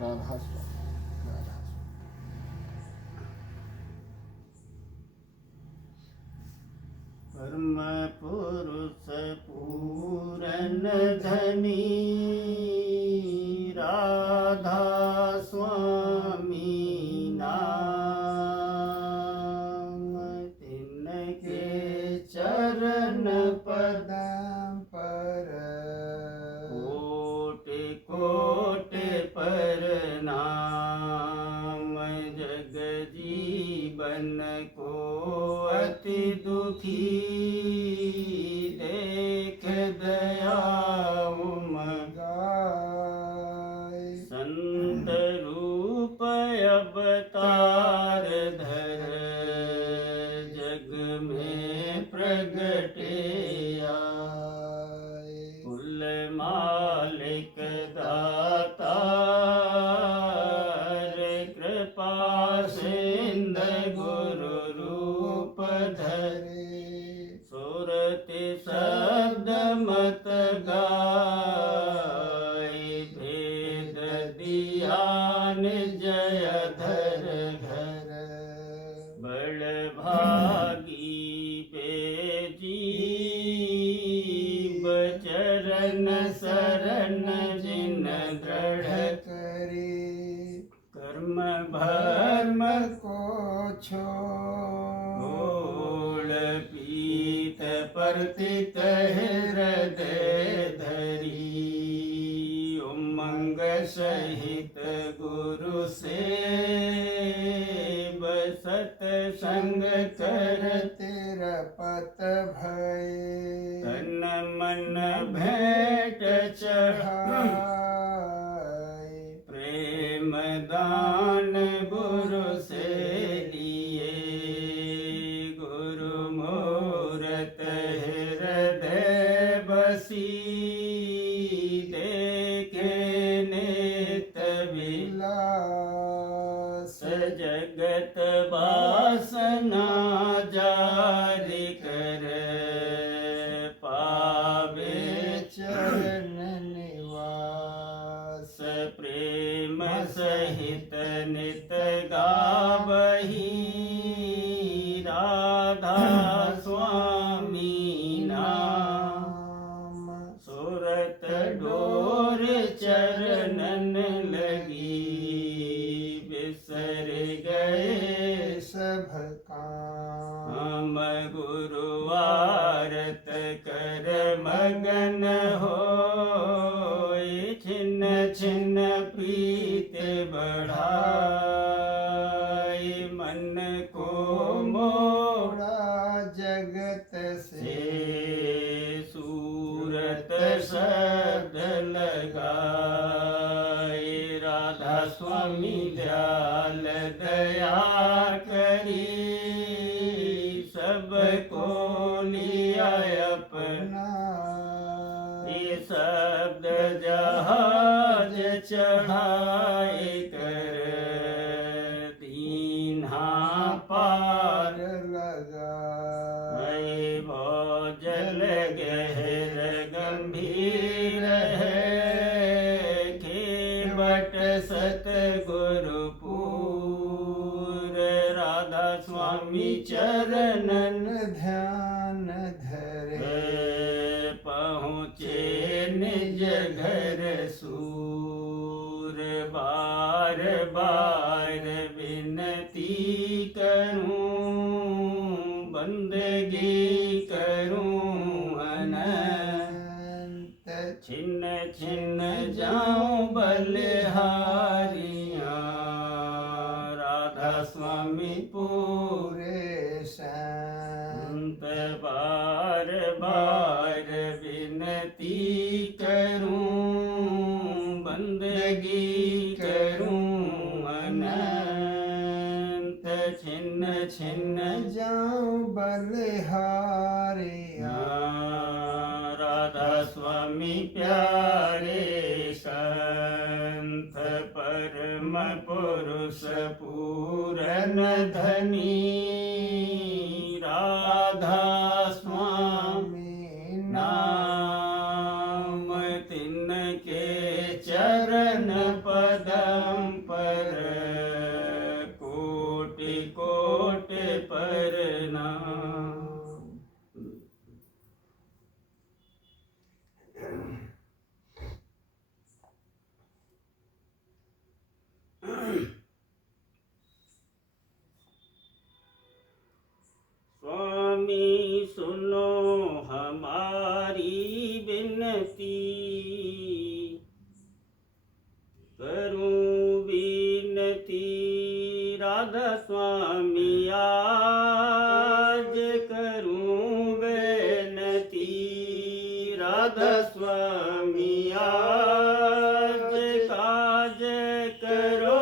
राधा स्वामी राधा परम पुरुष पूरन धनी राधा स्वामी नाम तिनके चरण पद पर कोट कोट प्रणाम जग जीवन को अति दुखी देख दया गाय संत रूप अवतार धर जग में प्रगटे आए कुल मालिक दाता कृपा सिंध गुरु रूप धरे सुरति शब्द मत गाय भेद दिया जय धर घर बड़ भागी बेजीव चरण शरण जिन दृढ़ करे कर्म भर्म को छोड़ गोल पीत परतित हृदय धरी उमंग सहित गुरु से सत्संग कर तेरा पत भय तन मन भेंट चढ़ाए प्रेम दान गुरु से लिए गुरु मूरत हृदय बसी देखे नित विलास जगत वासना जारी कर पावे चरण निवास प्रेम सहित नित गावही राधा स्वामी नाम सुरत डोर चरणन लगी बिसर गए सब काम हम गुरुवारत कर मगन हो छिन्न छिन्न प्रीत बढ़ाई मन को मोड़ा जगत से सूरत शब्द लगाए राधा स्वामी दयाल दया करी सबको लिया अपना ये शब्द जहाज चढ़ाए कर दीन्हा पार लगाए जल गहर गंभीर है खेवट सत गुरुपुर राधा स्वामी चरणन ध्यान धरे पहुँचे निज घर सूर बार बार विनती करूं बंदगी करूं अनंत छिन्न छिन्न जाऊं बलिहारियां राधा स्वामी पूरे संत बार बार विनती करूं बंदगी करूं अनंत छिन्न छिन्न जाऊं बलिहारिया राधा स्वामी प्यारे संत परम पुरुष पूरन धनी राधा स्वामी नाम तिनके चरण पद करूं विनती राधा स्वामी आज करूं विनती राधा स्वामी आज काज करो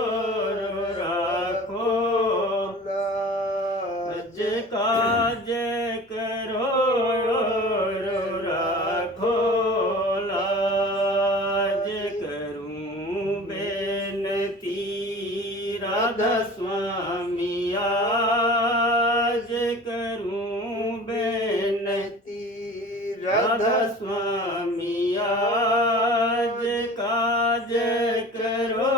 और राखो आज काज करो और राखो लाज करूं बेनती राधा स्वामी आज करूं बेनती राधा स्वामी आज काज करो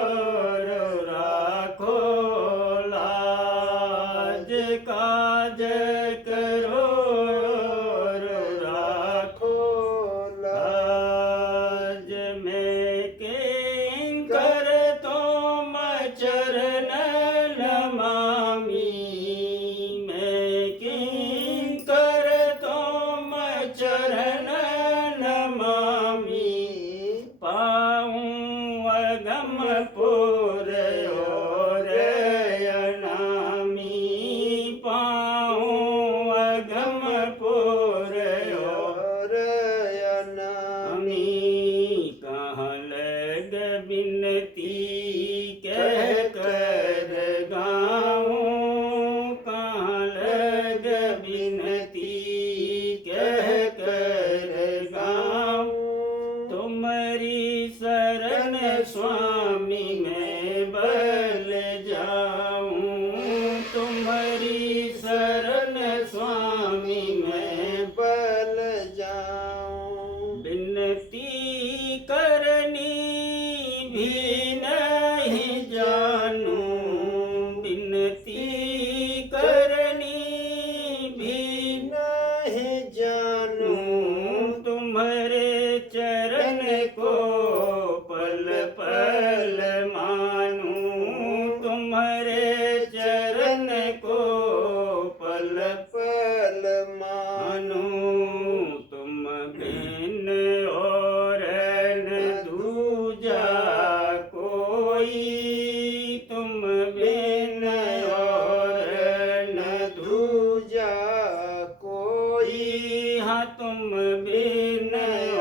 और राखो लाज काज करो और राखो लाज में किंकर तुम चरण नमामि मैं किंकर तुम चरण नमामि पाऊं अगम पुर और अनामि पाऊं अगम पुर और अनामि कहाँ लग बिनती कह कर गाऊं कहाँ लग बिनती कह कर गाऊं तुम्हारी शरण स्वामी मैं बल जाऊं तुम्हारी शरण स्वामी मैं बल जाऊं बिनती करनी भी नहीं जानू बिनती करनी भी नहीं जानू तुम्हारे चरण को पल पल मानू तुम्हारे चरण को पल पल मानू तुम बिन और न दूजा कोई तुम बिन और न दूजा कोई हाँ तुम बिन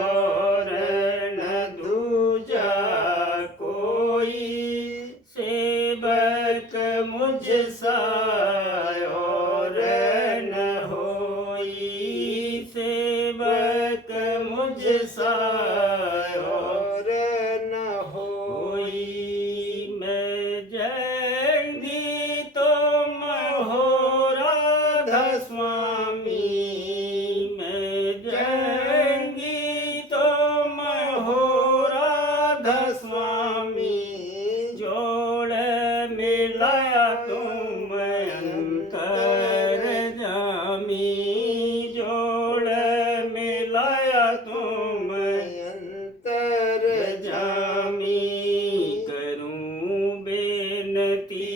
और न दूजा कोई सेवक मुझ सा और न होई सेवक मुझ सा और न होई मैं जंगी तुम हो राधा स्वामी मैं जंगी तुम हो राधा स्वामी जोड़ मिलाया तुम अंतर जामी जोड़ मिलाया तुम अंतर जामी करूं बेनती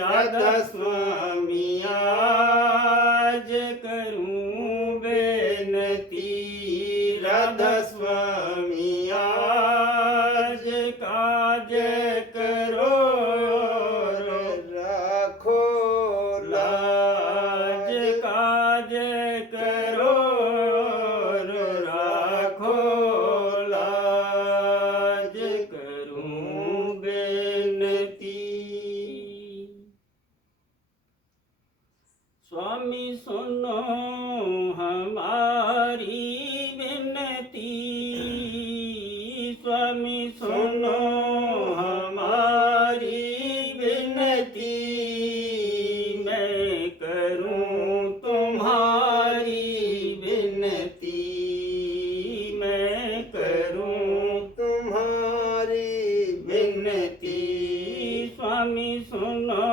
राधा स्वामी आज करूं बेनती राधा स्वामी आज काज करो और राखो लाज काज करो और राखो लाज करूं बेनती स्वामी सुनो हमारी विनती स्वामी सुनो हमारी विनती मैं करूं तुम्हारी विनती मैं करूं तुम्हारी विनती स्वामी सुनो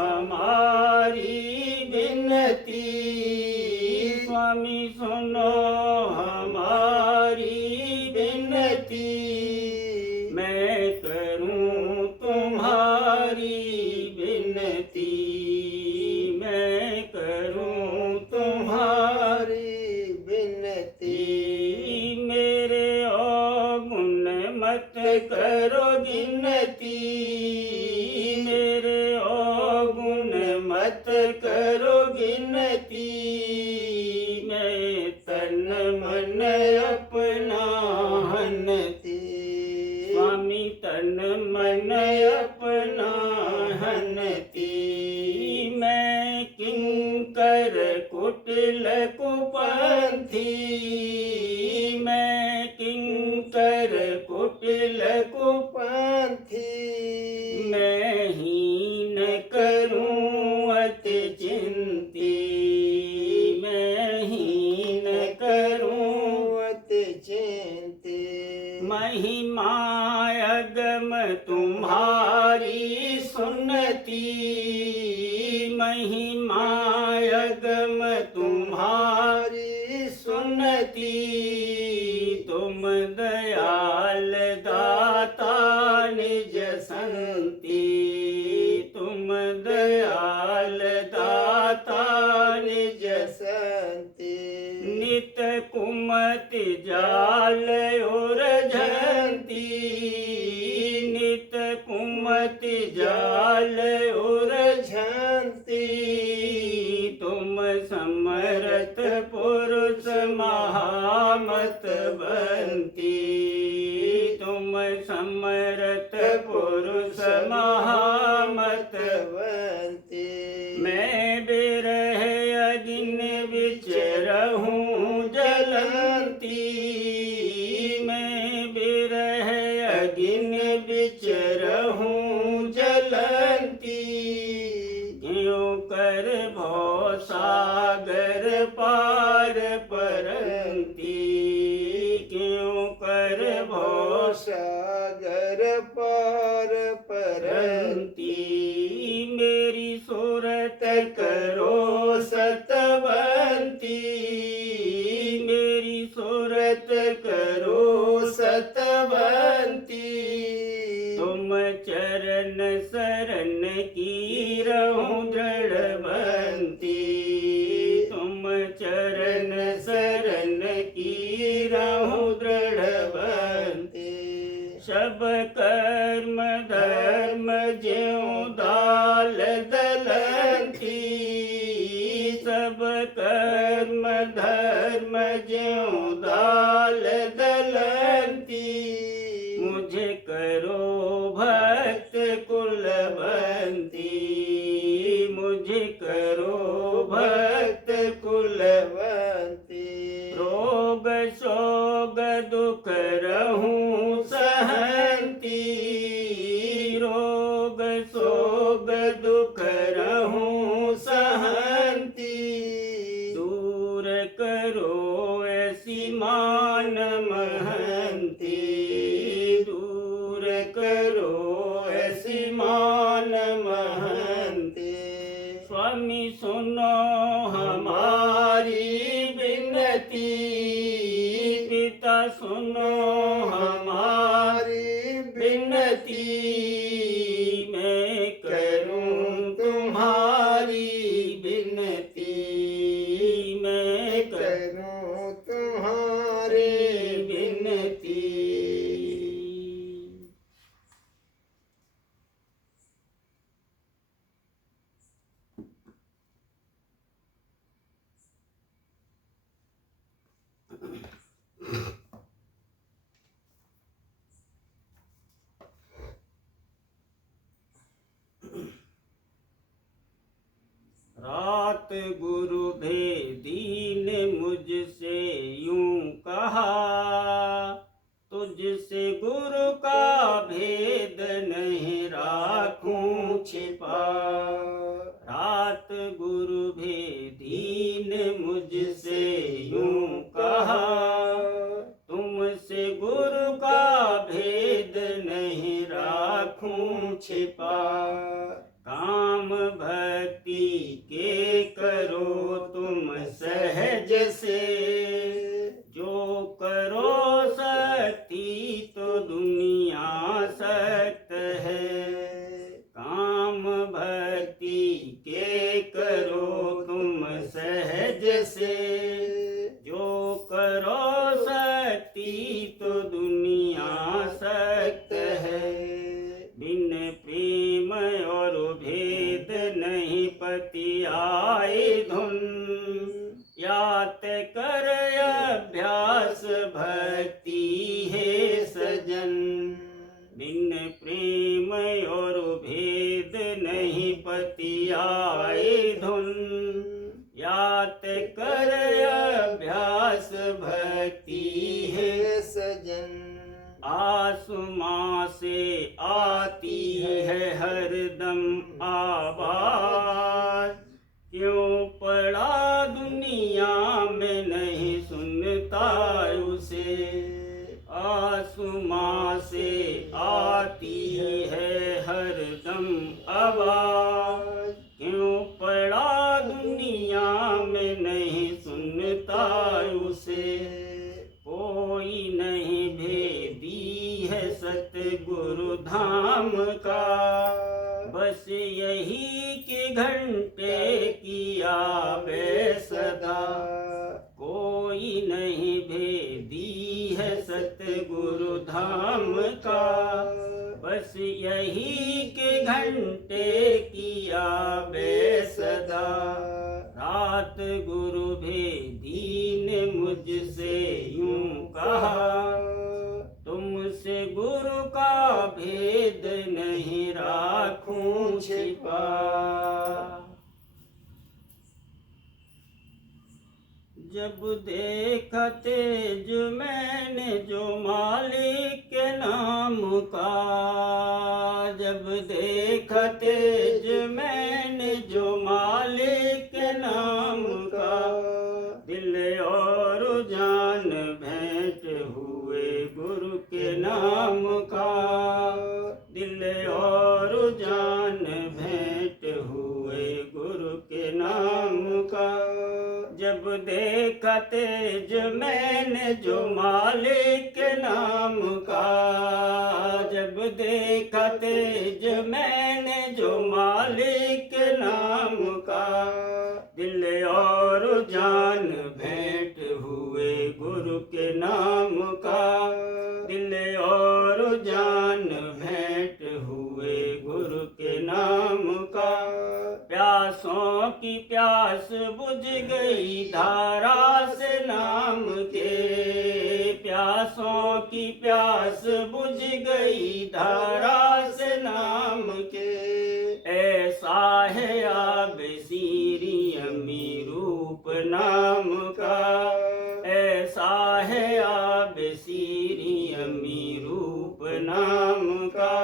हमारी विनती स्वामी सुनो हमारी विनती मैं करूं तुम्हारी विनती मैं करूं तुम्हारी विनती मेरे अवगुण मत मत करो गिनती, मेरे अवगुण मत करो गिनती। मैं तन मन अपना हनती, स्वामी तन मन अपना हनती। मैं किंकर कुटिल कुपंथी, मैं किंकर कुटिल कुपंथी। मैं हीन करूं अति चिंती, मैं हीन करूं अति चिंती। महिमा अगम तुम्हारी सुनती, महिमा अगम तुम्हारी सुनती। तुम दयाल दाता निज संती, तुम दयाल दाता निज संती। नित कुमति जाल उरझंती, नित कुमति जाल उरझंती। तुम समर्थ पुरुष महामतवंती, तुम समर्थ पुरुष महामतवंती। मैं बिरह अग्न बिच रहूं जलंती, मैं बिरह अग्न बिच रहूं जलंती। क्यों कर भव सागर पार परंती, क्यों कर भव सागर पार परंती। मेरी सूरत करो सतवंती, मेरी सूरत करो सतवंती। तुम चरण शरण की रहूं दृढ़वंती, तुम चरण शरण की रहूं दृढ़वंती। सब कर्म धर्म ज्यों दाल दलंती, सब कर्म धर्म ज्यों दाल दलंती। मुझे करो भक्त कुलवंती, मुझे करो भक्त कुलवंती। रोग शोक दुख रहूं सहंती, रोग शोक दुख रहूं सहंती। दूर करो ऐसी मान महंती, दूर करो ऐसी मान महंती। स्वामी सुनो हमारी विनती, पिता सुनो हमारी विनती। मैं करूं तुम्हारी विनती, मैं करूं तुम्हारी विनती। रात गुरु भेदी ने मुझसे यूं कहा, तुझसे गुरु का भेद नहीं राखूं छिपा। रात गुरु भेदी ने मुझसे यूं कहा, तुमसे गुरु का भेद नहीं राखूं छिपा। काम भक्ति के करो तुम सहज से, जो करो शक्ति तो दुनिया सख्त है। काम भक्ति के करो तुम सहज से, जो करो शक्ति तो दुनिया सख्त से आती है हरदम आवाज, क्यों पड़ा दुनिया में नहीं सुनता उसे। आसमां से आती है हरदम आवाज, क्यों पड़ा दुनिया में नहीं सुनता उसे। कोई नहीं भेदी है सतगुरु धाम का, बस यही के घंटे किया बे सदा। कोई नहीं भेदी है सतगुरु धाम का, बस यही के घंटे किया बे सदा। रात गुरु भेदी ने मुझसे यूं कहा, तुमसे गुरु का भेद नहीं राखूं छिपा। जब देखा तेज मैंने जो मालिक के नाम का, जब देखा तेज मैंने जो मालिक के नाम का, दिल और जान भेंट हुए गुरु के नाम का। दिल और जान भेंट हुए गुरु के नाम का। जब देखा तेज मैंने जो मालिक के नाम का, जब देखा तेज मैंने जो मालिक के नाम का, दिल और जान भेंट हुए गुरु के नाम का। दिल और जान भेंट हुए गुरु के नाम का। प्यासों की प्यास बुझ गई धारा से नाम के, प्यासों की प्यास बुझ गई धारा से नाम के। ऐसा है आब सीरी अमी रूप नाम का, ऐसा है आब सीरी अमी रूप नाम का।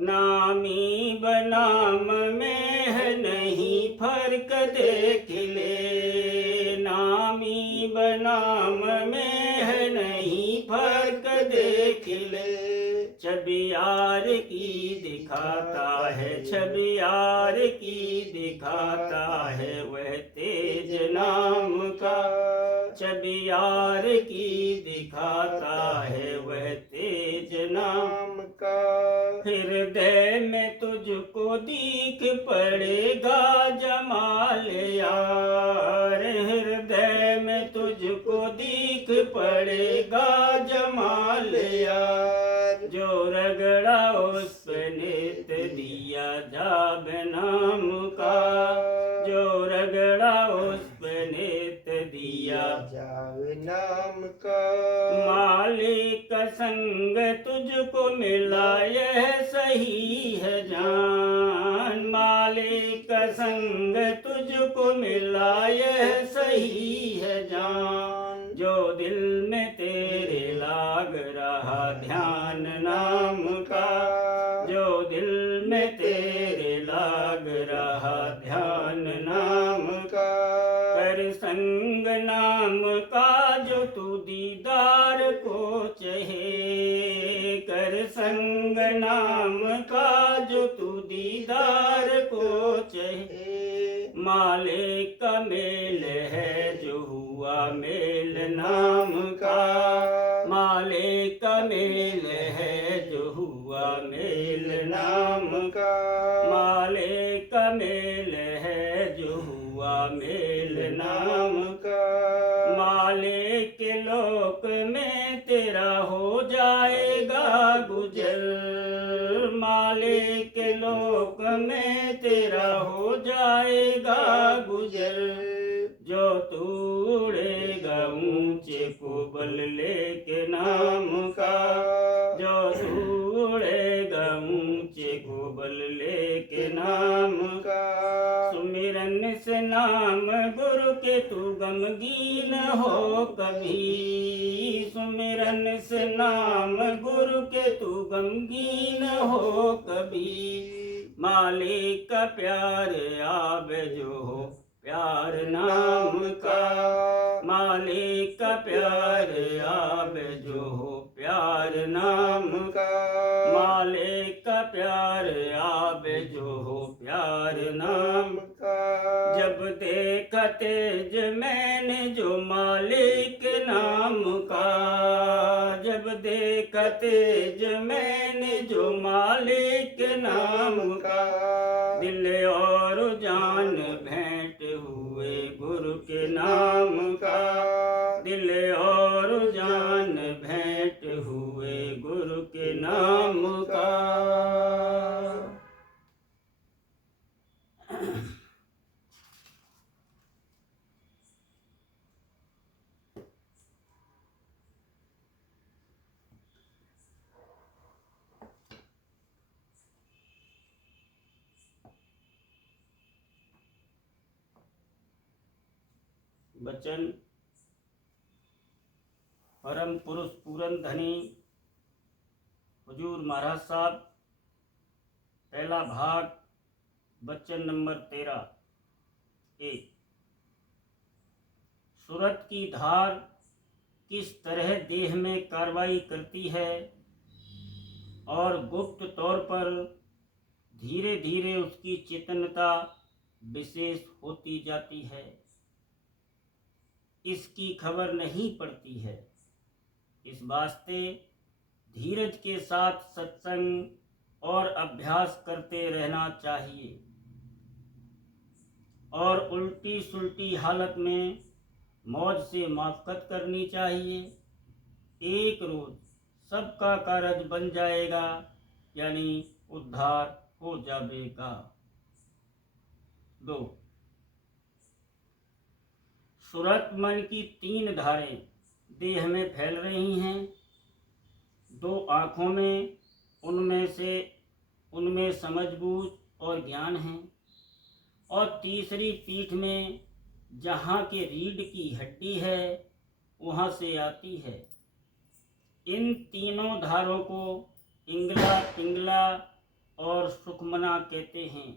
नामी बनाम में है नहीं फर्क देख ले, नामी बनाम में है नहीं फर्क देख ले। छवि यार की दिखाता है, छवि यार की दिखाता है वह तेज नाम का। छवि यार की दिखाता है वह तेज नाम का। हृदय में तुझको दीख पड़ेगा जमाल यार, हृदय में तुझको दीख पड़ेगा जमाल यार। जो रगड़ा उस पे नेत दिया जाब नाम का, जो रगड़ा उस पे नेत दिया जाब नाम का। मालिक का संग तुझको मिला यह सही है जान, मालिक का संग तुझको मिला यह सही है जान। जो दिल में तेरे लाग रहा ध्यान नाम का, जो दिल में तेरे लाग रहा ध्यान नाम का। कर संग नाम का जो तू दीदार को चहे, कर संग नाम का जो तू दीदार को चहे। मालिक का मेल है जो हुआ मेल नाम का, मालिक का मेल है जो हुआ मेल नाम का। मालिक का मेल है जो हुआ मेल नाम का। मालिक के लोक में तेरा हो जाएगा गुजर, मालिक के लोक में तेरा हो जाएगा गुजर। जो तू उड़ेगा ऊंचे कोबल लेके नाम का, जो तू उड़ेगा ऊंचे कोबल लेके नाम का। सुमिरन से नाम गुरु के तू गमगीन हो कभी, सुमिरन से नाम गुरु के तू गमगीन हो कभी। मालिक का प्यार आवे जो हो प्यार नाम का, मालिक का प्यार आवे जो हो प्यार नाम का, मालिक का प्यार आवे जो हो प्यार नाम का। जब देखा तेज मैंने जो मालिक नाम का, जब देखा तेज मैंने जो मालिक नाम का, दिल और जान भेंट हुए गुरु के नाम का, दिल और जान भेंट हुए गुरु के नाम का। वचन परम पुरुष पूरन धनी हुजूर महाराज साहब, पहला भाग, वचन नंबर 13। एक, सूरत की धार किस तरह देह में कार्रवाई करती है और गुप्त तौर पर धीरे धीरे उसकी चेतनता विशेष होती जाती है, इसकी खबर नहीं पड़ती है। इस वास्ते धीरज के साथ सत्संग और अभ्यास करते रहना चाहिए और उल्टी सुल्टी हालत में मौज से माफ़कत करनी चाहिए। एक रोज सबका कारज बन जाएगा, यानी उद्धार हो जाएगा। 2, सूरत मन की 3 धारें देह में फैल रही हैं, 2 आँखों में, उनमें समझबूझ और ज्ञान है, और तीसरी पीठ में जहाँ के रीढ़ की हड्डी है वहाँ से आती है। इन तीनों धारों को इंगला, पिंगला और सुखमना कहते हैं।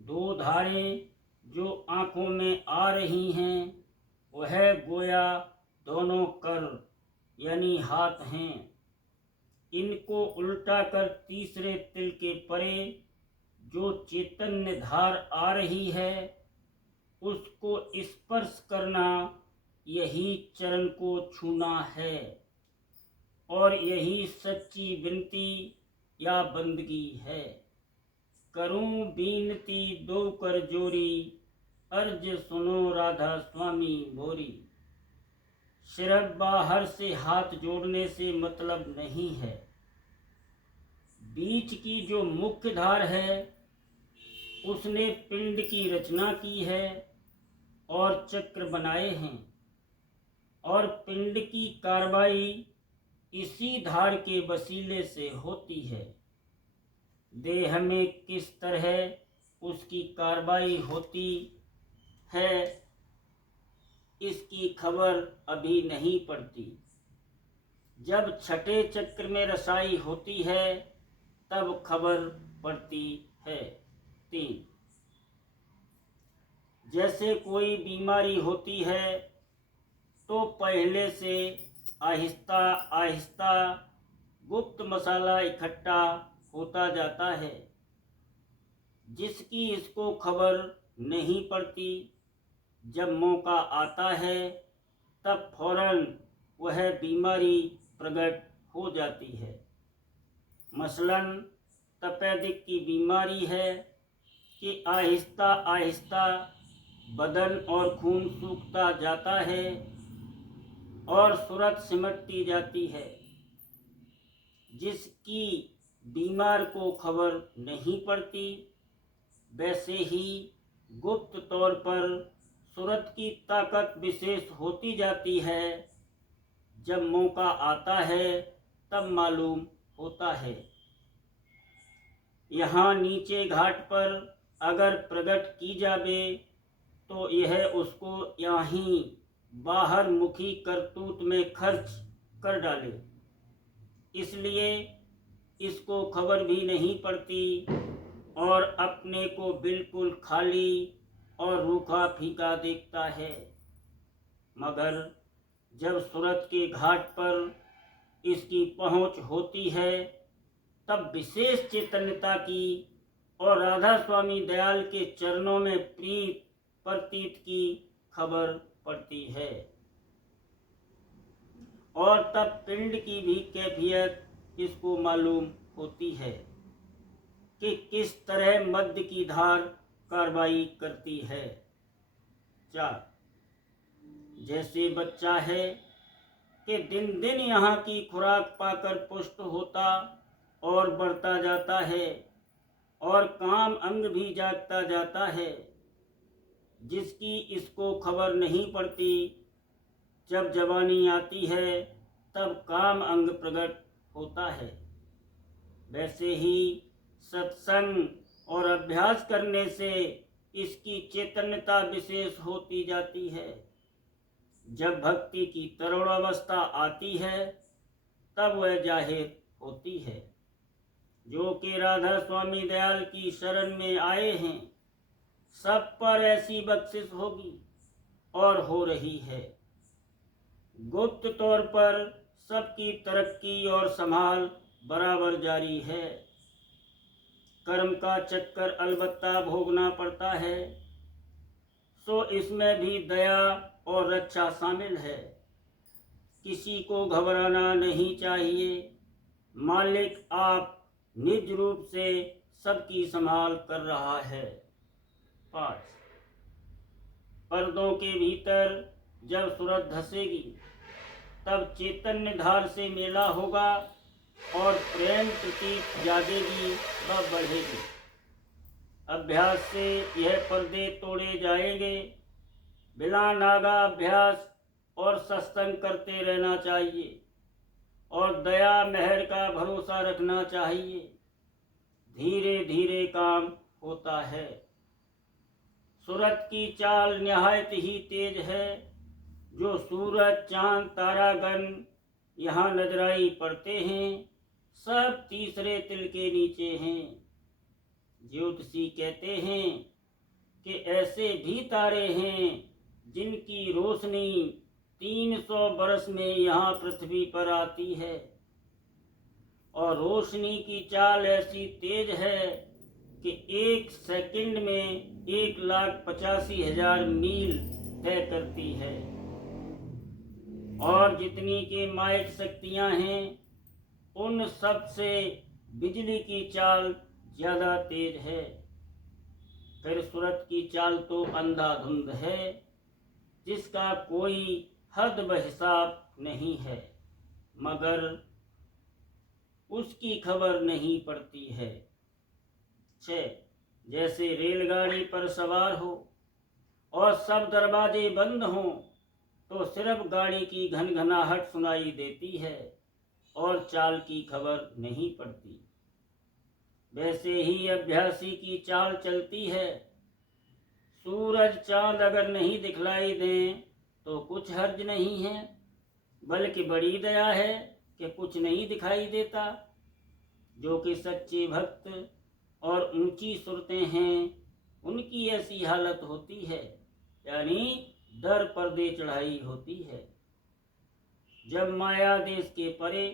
2 धारें जो आँखों में आ रही हैं वह गोया दोनों कर यानी हाथ हैं। इनको उल्टा कर तीसरे तिल के परे जो चैतन्य धार आ रही है उसको स्पर्श करना, यही चरण को छूना है और यही सच्ची विनती या बंदगी है। करूं बीनती 2 कर जोरी, अर्ज सुनो राधा स्वामी मोरी। सिर्फ बाहर से हाथ जोड़ने से मतलब नहीं है। बीच की जो मुख्य धार है उसने पिंड की रचना की है और चक्र बनाए हैं, और पिंड की कार्रवाई इसी धार के वसीले से होती है। देह में किस तरह उसकी कार्रवाई होती है इसकी खबर अभी नहीं पड़ती। जब छठे चक्र में रसाई होती है तब खबर पड़ती है। 3, जैसे कोई बीमारी होती है तो पहले से आहिस्ता आहिस्ता गुप्त मसाला इकट्ठा होता जाता है, जिसकी इसको खबर नहीं पड़ती। जब मौका आता है तब फौरन वह बीमारी प्रकट हो जाती है। मसलन तपेदिक की बीमारी है कि आहिस्ता आहिस्ता बदन और खून सूखता जाता है और सूरत सिमटती जाती है, जिसकी बीमार को खबर नहीं पड़ती। वैसे ही गुप्त तौर पर सूरत की ताकत विशेष होती जाती है। जब मौका आता है तब मालूम होता है। यहाँ नीचे घाट पर अगर प्रकट की जावे तो यह उसको यहाँ बाहर मुखी करतूत में खर्च कर डाले, इसलिए इसको खबर भी नहीं पड़ती और अपने को बिल्कुल खाली और रूखा फीका देखता है। मगर जब सूरत के घाट पर इसकी पहुंच होती है तब विशेष चैतन्यता की और राधा स्वामी दयाल के चरणों में प्रीत प्रतीत की खबर पड़ती है और तब पिंड की भी कैफियत इसको मालूम होती है कि किस तरह मध्य की धार कार्रवाई करती है। 4. जैसे बच्चा है कि दिन दिन यहाँ की खुराक पाकर पुष्ट होता और बढ़ता जाता है और काम अंग भी जागता जाता है, जिसकी इसको खबर नहीं पड़ती। जब जवानी आती है तब काम अंग प्रकट होता है। वैसे ही सत्संग और अभ्यास करने से इसकी चैतन्यता विशेष होती जाती है। जब भक्ति की तरुणावस्था आती है तब वह जाहिर होती है। जो कि राधा स्वामी दयाल की शरण में आए हैं सब पर ऐसी बख्शिश होगी और हो रही है। गुप्त तौर पर सबकी तरक्की और संभाल बराबर जारी है। कर्म का चक्कर अलबत्ता भोगना पड़ता है, सो इसमें भी दया और रक्षा शामिल है। किसी को घबराना नहीं चाहिए। मालिक आप निज रूप से सबकी संभाल कर रहा है। 5. पर्दों के भीतर जब सूरत धसेगी तब चैतन्य धार से मेला होगा और प्रेम प्रतीत जागेगी व बढ़ेगी। अभ्यास से यह पर्दे तोड़े जाएंगे। बिना नागा अभ्यास और सत्संग करते रहना चाहिए और दया मेहर का भरोसा रखना चाहिए। धीरे धीरे काम होता है। सूरत की चाल निहायत ही तेज है। जो सूरज चांद तारागण यहाँ नजराई पड़ते हैं सब तीसरे तिल के नीचे हैं। ज्योतिषी कहते हैं कि ऐसे भी तारे हैं जिनकी रोशनी 300 बरस में यहाँ पृथ्वी पर आती है और रोशनी की चाल ऐसी तेज है कि 1 सेकंड में 1,85,000 मील तय करती है। और जितनी के माइक शक्तियां हैं उन सब से बिजली की चाल ज्यादा तेज है। फिर सूरत की चाल तो अंधाधुंध है जिसका कोई हद व हिसाब नहीं है, मगर उसकी खबर नहीं पड़ती है। 6. जैसे रेलगाड़ी पर सवार हो और सब दरवाजे बंद हों तो सिर्फ गाड़ी की घनघनाहट सुनाई देती है और चाल की खबर नहीं पड़ती। वैसे ही अभ्यासी की चाल चलती है। सूरज चांद अगर नहीं दिखलाई दें तो कुछ हर्ज नहीं है, बल्कि बड़ी दया है कि कुछ नहीं दिखाई देता। जो कि सच्चे भक्त और ऊंची सुरतें हैं उनकी ऐसी हालत होती है, यानी दर पर्दे चढ़ाई होती है। जब माया देश के परे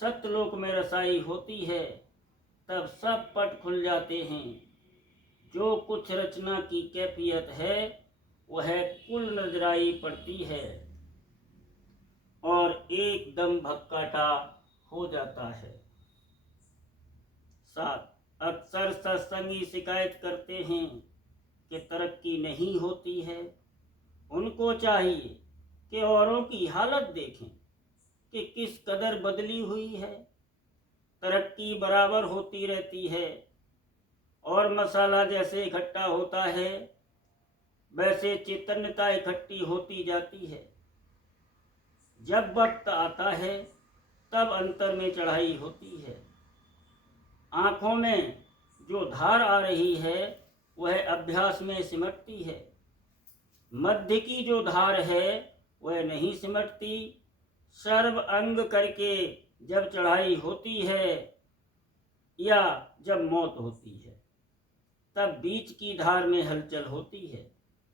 सत्यलोक में रसाई होती है तब सब पट खुल जाते हैं। जो कुछ रचना की कैफियत है वह कुल नजराई पड़ती है और एकदम भक्काटा हो जाता है। 7. अक्सर सत्संगी शिकायत करते हैं कि तरक्की नहीं होती है। उनको चाहिए कि औरों की हालत देखें कि किस कदर बदली हुई है। तरक्की बराबर होती रहती है और मसाला जैसे इकट्ठा होता है वैसे चैतन्यता इकट्ठी होती जाती है। जब वक्त आता है तब अंतर में चढ़ाई होती है। आँखों में जो धार आ रही है वह अभ्यास में सिमटती है। मध्य की जो धार है वह नहीं सिमटती। सर्व अंग करके जब चढ़ाई होती है या जब मौत होती है तब बीच की धार में हलचल होती है,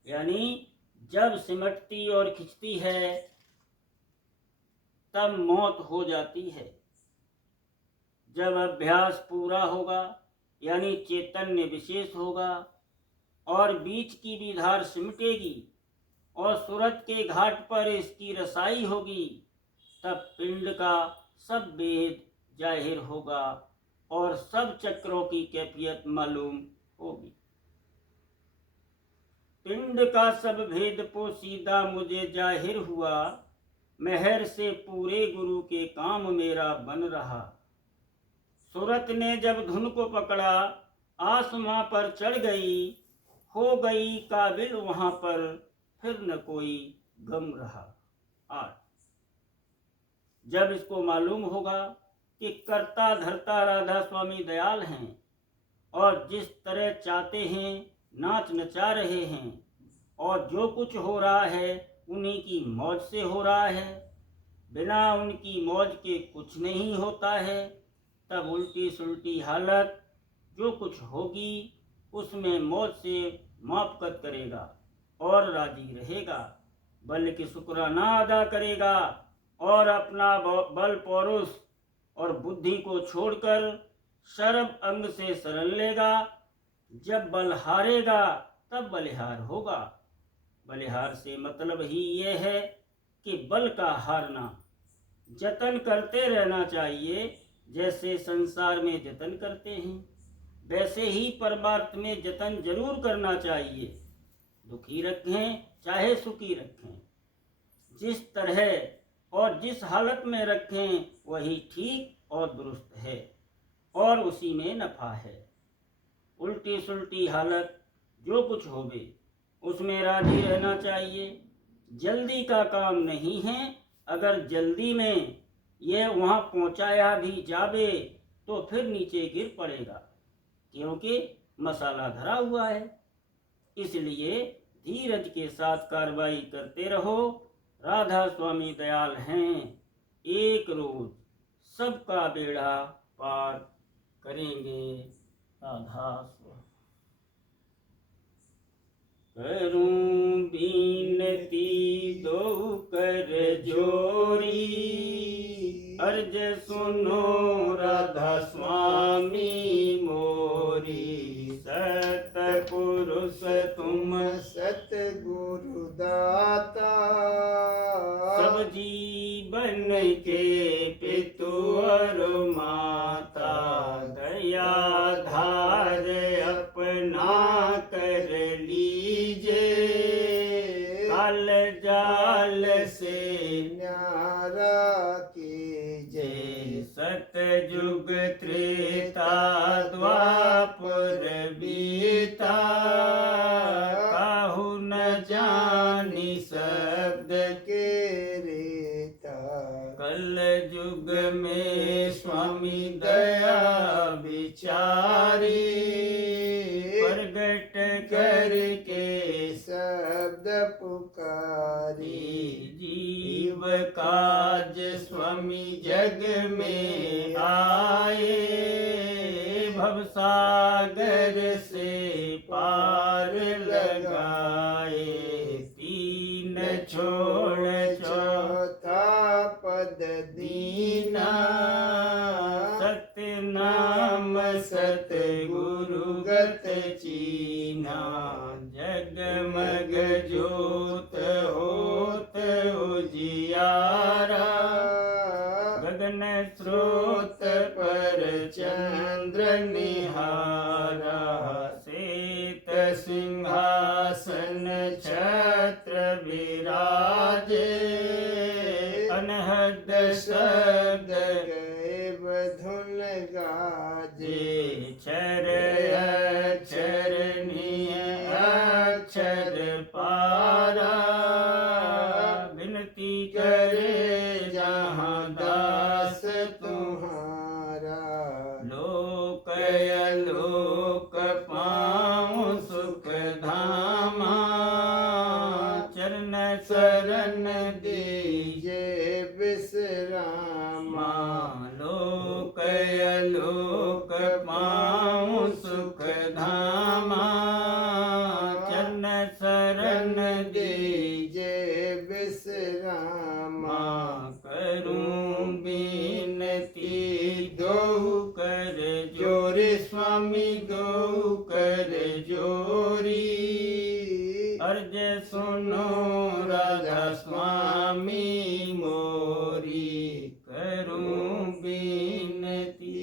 यानी जब सिमटती और खिंचती है तब मौत हो जाती है। जब अभ्यास पूरा होगा यानी चैतन्य विशेष होगा और बीच की भी धार सिमटेगी और सूरत के घाट पर इसकी रसाई होगी, तब पिंड का सब भेद जाहिर होगा और सब चक्रों की कैफियत मालूम होगी। पिंड का सब भेद पोशीदा मुझे जाहिर हुआ, मेहर से पूरे गुरु के काम मेरा बन रहा। सूरत ने जब धुन को पकड़ा आसमां पर चढ़ गई, हो गई काबिल वहां पर फिर न कोई गम रहा। 8 जब इसको मालूम होगा कि कर्ता धर्ता राधा स्वामी दयाल हैं और जिस तरह चाहते हैं नाच नचा रहे हैं और जो कुछ हो रहा है उन्हीं की मौज से हो रहा है, बिना उनकी मौज के कुछ नहीं होता है, तब उल्टी सुल्टी हालत जो कुछ होगी उसमें मौज से मुआफ़क़त करेगा और राजी रहेगा, बल्कि शुक्राना अदा करेगा और अपना बल पौरुष और बुद्धि को छोड़कर सर्व अंग से शरण लेगा। जब बल हारेगा तब बलिहार होगा। बलिहार से मतलब ही ये है कि बल का हारना। जतन करते रहना चाहिए, जैसे संसार में जतन करते हैं वैसे ही परमार्थ में जतन जरूर करना चाहिए। दुखी रखें चाहे सुखी रखें, जिस तरह और जिस हालत में रखें वही ठीक और दुरुस्त है और उसी में नफा है। उल्टी सुल्टी हालत जो कुछ होवे उसमें राजी रहना चाहिए। जल्दी का काम नहीं है, अगर जल्दी में यह वहाँ पहुँचाया भी जावे तो फिर नीचे गिर पड़ेगा, क्योंकि मसाला धरा हुआ है। इसलिए धीरज के साथ कार्रवाई करते रहो। राधा स्वामी दयाल हैं, एक रोज सबका बेड़ा पार करेंगे। राधा करूं बीनती दो कर जोरी, अर्ज सुनो राधा स्वामी मोरी। सतपुरुष तुम सतगुरु दाता, सब जीवन के पितु और माता। दया धार अपना कर लीजे, काल जाल से न्यारा कीजे। सतयुग त्रेता द्वापर बीता, काहू न जानी शब्द के रीता। कल युग में स्वामी दया विचारी, प्रगट करके शब्द पुकारी। जीव काज स्वामी जग में आए, भवसागर से पार लगाए। तीन छोड़ चौथा पद दीना, सत्य नाम सतगुरु गत चीना। जगमग ज्योत होत उजियारा, गगन स्रोत पर चंद्र निहारा। श्वेत सिंहासन छत्र विराजे, अनहद शब्द गैब धुन गाजे। क्षर अक्षरणीय अक्षर पारा, विनती करे जहाँ दास तुम्हारा। लोक अलोक पाऊँ लोक पाऊं सुख धामा चरण शरण दीजे विश्रामा करूं बिनती दो कर जोरी स्वामी दो कर जोरी अर्ज सुनो राधा स्वामी मोरी करूं बिनती।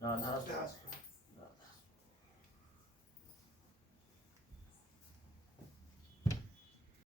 राधा